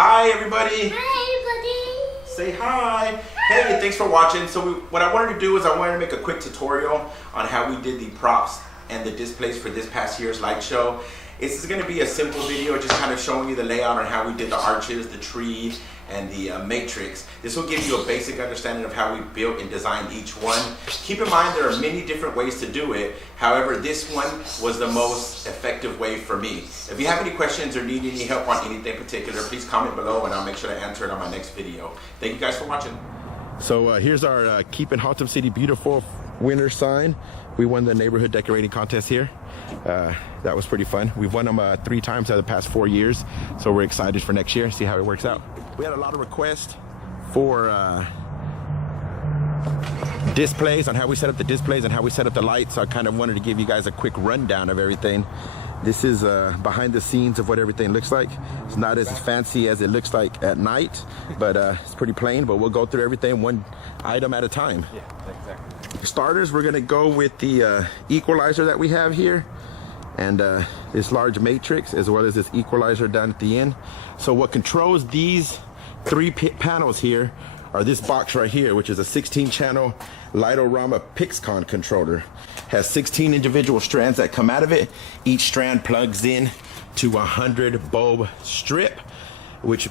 Hi everybody. Hi everybody. Say hi. Hey, thanks for watching. So what I wanted to do is I wanted to make a quick tutorial on how we did the props and the displays for this past year's light show. This is going to be a simple video just kind of showing you the layout on how we did the arches, the tree, and the matrix. This will give you a basic understanding of how we built and designed each one. Keep in mind there are many different ways to do it. However, this one was the most effective way for me. If you have any questions or need any help on anything particular, please comment below and I'll make sure to answer it on my next video. Thank you guys for watching. So here's our Keeping Haltom City Beautiful winner sign. We won the neighborhood decorating contest here. That was pretty fun. We've won them 3 times out of the past 4 years. So we're excited for next year, see how it works out. We had a lot of requests for displays, on how we set up the displays and how we set up the lights. So I kind of wanted to give you guys a quick rundown of everything. This is behind the scenes of what everything looks like. It's not as fancy as it looks like at night, but it's pretty plain. But we'll go through everything one item at a time. Yeah, exactly. Starters, we're gonna go with the equalizer that we have here, and this large matrix, as well as this equalizer down at the end. So what controls these 3 panels here are this box right here, which is a 16-channel Lightorama Pixcon controller. Has 16 individual strands that come out of it. Each strand plugs in to a 100 bulb strip, which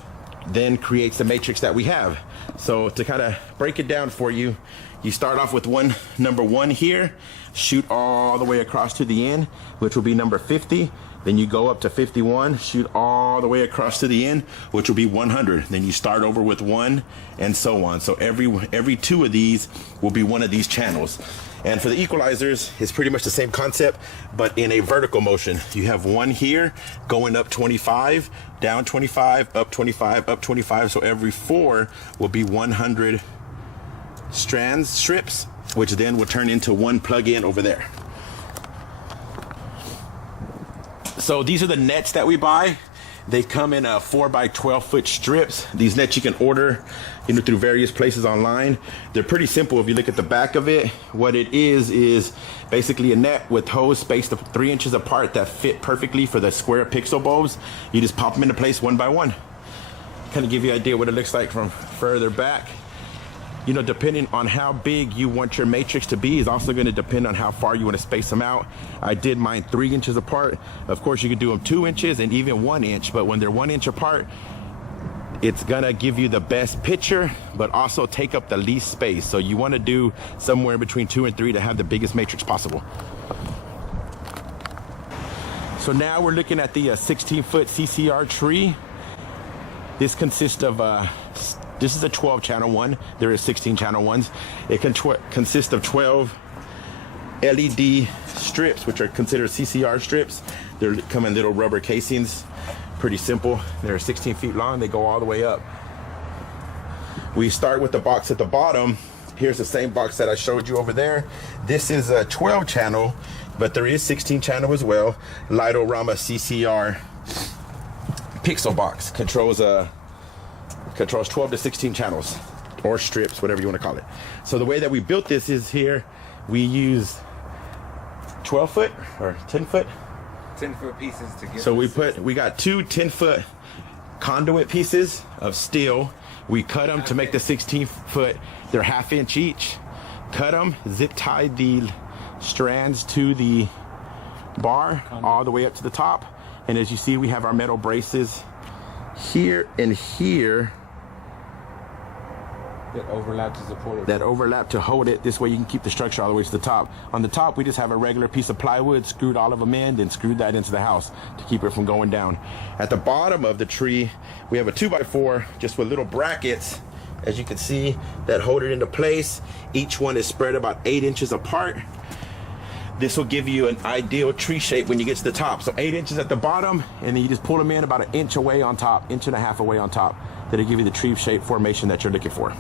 then creates the matrix that we have. So to kind of break it down for you, you start off with number 1 here, shoot all the way across to the end, which will be number 50. Then you go up to 51, shoot all the way across to the end, which will be 100. Then you start over with 1, and so on. So every 2 of these will be one of these channels. And for the equalizers, it's pretty much the same concept, but in a vertical motion. You have 1 here going up 25, down 25, up 25, up 25. So every 4 will be 100 strips, which then will turn into 1 plug-in over there. So these are the nets that we buy. They come in 4 by 12 foot strips. These nets you can order through various places online. They're pretty simple. If you look at the back of it, what it is basically a net with hose spaced 3 inches apart that fit perfectly for the square pixel bulbs. You just pop them into place one by one. Kind of give you an idea what it looks like from further back. Depending on how big you want your matrix to be is also going to depend on how far you want to space them out. I did mine 3 inches apart. Of course, you could do them 2 inches and even 1 inch, but when they're 1 inch apart, it's gonna give you the best picture, but also take up the least space. So you want to do somewhere between 2 and 3 to have the biggest matrix possible. So now we're looking at the 16-foot Ccr Tree. This consists of this is a 12-channel one. There is 16-channel ones. It consists of 12 LED strips, which are considered CCR strips. They come in little rubber casings. Pretty simple. They're 16 feet long. They go all the way up. We start with the box at the bottom. Here's the same box that I showed you over there. This is a 12-channel, but there is 16-channel as well. Lightorama CCR Pixel box controls 12 to 16 channels or strips, whatever you want to call it. So the way that we built this is here, we use 12 foot or 10 foot. 10-foot pieces to get. So we got 2 10-foot conduit pieces of steel. We cut them to make the 16-foot. They're 1/2 inch each. Cut them, zip tied the strands to the bar all the way up to the top. And as you see, we have our metal braces here and here that overlap to support it. That overlap to hold it. This way you can keep the structure all the way to the top. On the top, we just have a regular piece of plywood, screwed all of them in, then screwed that into the house to keep it from going down. At the bottom of the tree, we have a 2x4 just with little brackets, as you can see, that hold it into place. Each one is spread about 8 inches apart. This will give you an ideal tree shape when you get to the top. So 8 inches at the bottom, and then you just pull them in about 1 inch away on top, 1.5 inches away on top. That'll give you the tree shape formation that you're looking for.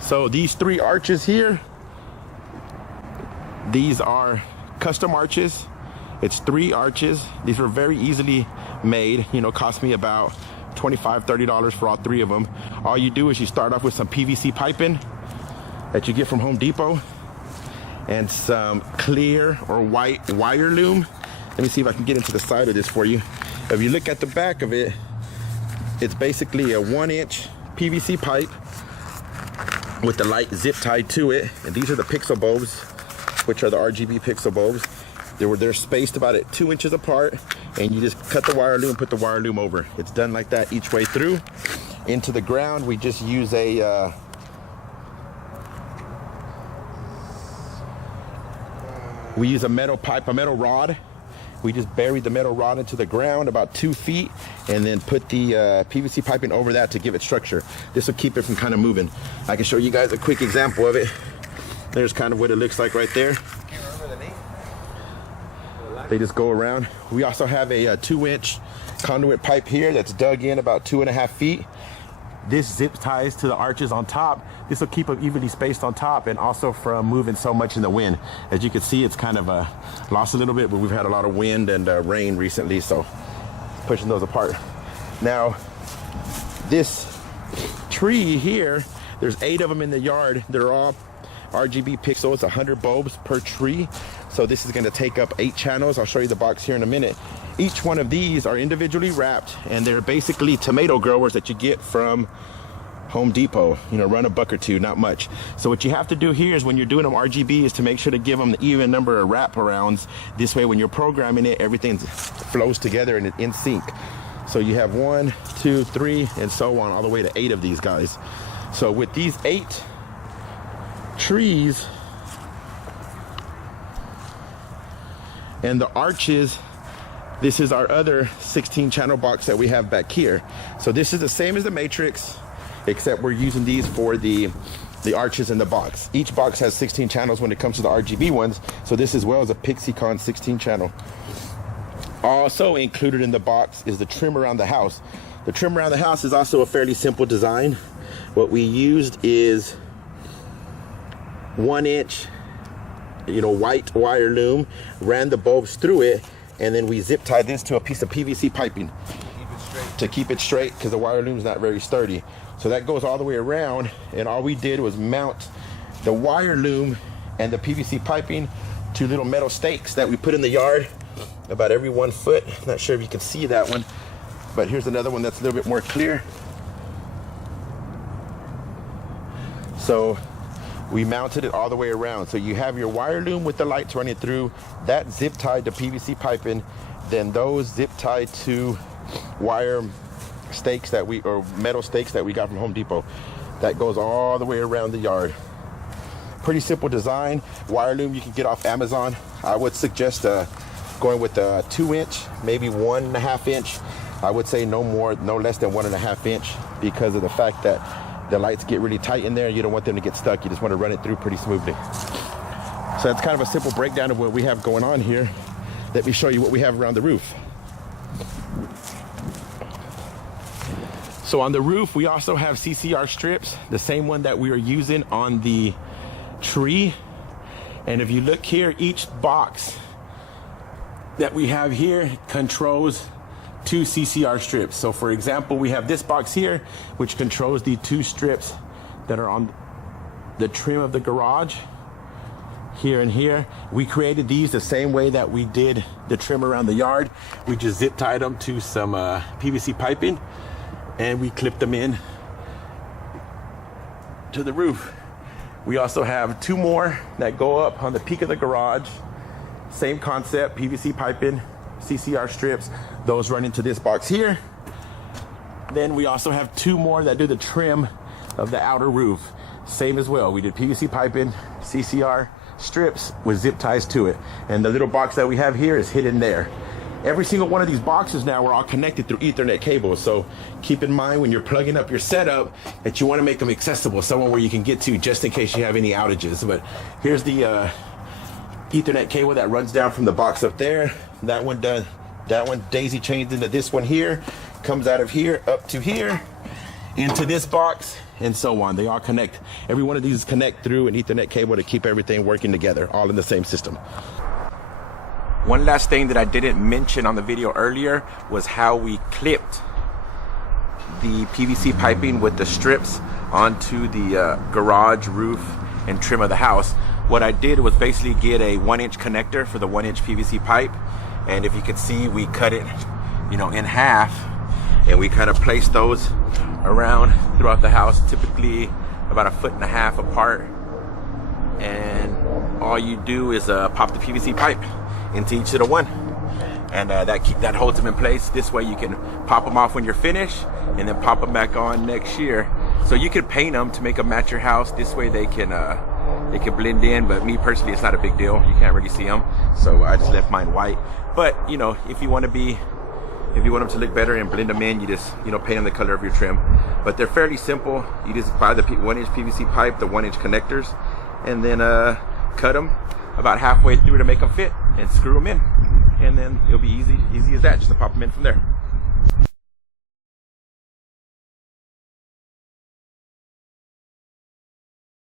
So these 3 arches here, these are custom arches. It's 3 arches. These were very easily made, cost me about $12 $25–30 for all 3 of them. All you do is you start off with some PVC piping that you get from Home Depot and some clear or white wire loom. Let me see if I can get into the side of this for you. If you look at the back of it, it's basically a 1-inch PVC pipe with the light zip tied to it. And these are the pixel bulbs, which are the RGB pixel bulbs. They're spaced about at 2 inches apart, and you just cut the wire loom, put the wire loom over. It's done like that each way through. Into the ground, we just use a metal pipe, a metal rod. We just buried the metal rod into the ground about 2 feet, and then put the PVC piping over that to give it structure. This will keep it from kind of moving. I can show you guys a quick example of it. There's kind of what it looks like right there. They just go around. We also have a 2-inch conduit pipe here that's dug in about 2.5 feet. This zip ties to the arches on top. This will keep them evenly spaced on top, and also from moving so much in the wind. As you can see, it's kind of lost a little bit, but we've had a lot of wind and rain recently, so pushing those apart. Now, this tree here, there's 8 of them in the yard. They're all RGB pixels, 100 bulbs per tree. So this is going to take up 8 channels. I'll show you the box here in a minute. Each one of these are individually wrapped, and they're basically tomato growers that you get from Home Depot. You know, run a buck or two, not much. So what you have to do here is, when you're doing them RGB, is to make sure to give them the even number of wraparounds. This way, when you're programming it, everything flows together and it's in sync. So you have 1, 2, 3, and so on, all the way to 8 of these guys. So with these 8 trees and the arches, this is our other 16 channel box that we have back here. So this is the same as the Matrix, except we're using these for the arches in the box. Each box has 16 channels when it comes to the RGB ones. So this as well is a PixieCon 16 channel. Also included in the box is the trim around the house. The trim around the house is also a fairly simple design. What we used is 1-inch, white wire loom, ran the bulbs through it, and then we zip tied this to a piece of PVC piping to keep it straight, because the wire loom is not very sturdy. So that goes all the way around, and all we did was mount the wire loom and the PVC piping to little metal stakes that we put in the yard about every 1 foot. Not sure if you can see that one, but here's another one that's a little bit more clear. So we mounted it all the way around. So you have your wire loom with the lights running through, that zip tied to PVC piping, then those zip tied to wire stakes or metal stakes that we got from Home Depot. That goes all the way around the yard. Pretty simple design. Wire loom you can get off Amazon. I would suggest going with a 2-inch, maybe 1.5 inch. I would say no less than 1.5 inch, because of the fact that the lights get really tight in there. You don't want them to get stuck. You just want to run it through pretty smoothly. So that's kind of a simple breakdown of what we have going on here. Let me show you what we have around the roof. So on the roof, we also have CCR strips, the same one that we are using on the tree. And if you look here, each box that we have here controls 2 CCR strips. So for example, we have this box here, which controls the 2 strips that are on the trim of the garage, here and here. We created these the same way that we did the trim around the yard. We just zip tied them to some PVC piping, and we clipped them in to the roof. We also have 2 more that go up on the peak of the garage. Same concept, PVC piping, CCR strips, those run into this box here. Then we also have 2 more that do the trim of the outer roof. Same as well, we did PVC piping, CCR strips with zip ties to it. And the little box that we have here is hidden there. Every single one of these boxes now are all connected through Ethernet cables. So keep in mind when you're plugging up your setup that you want to make them accessible, somewhere where you can get to just in case you have any outages. But here's the Ethernet cable that runs down from the box up there. That one daisy chains into this one here, comes out of here up to here, into this box, and so on. They all connect. Every one of these connect through an Ethernet cable to keep everything working together, all in the same system. One last thing that I didn't mention on the video earlier was how we clipped the PVC piping with the strips onto the garage roof and trim of the house, what I did was basically get a 1-inch connector for the 1-inch PVC pipe. And if you can see, we cut it, you know, in half, and we kind of place those around throughout the house, typically about 1.5 feet apart. And all you do is pop the PVC pipe into each of the one, and that holds them in place. This way you can pop them off when you're finished and then pop them back on next year. So you can paint them to make them match your house. This way they can blend in, but me personally, it's not a big deal. You can't really see them, so I just left mine white. But you know, if you want them to look better and blend them in, you just, you know, paint them the color of your trim. But they're fairly simple. You just buy the 1-inch PVC pipe, the 1-inch connectors, and then cut them about halfway through to make them fit, and screw them in, and then it'll be easy as that, just to pop them in from there.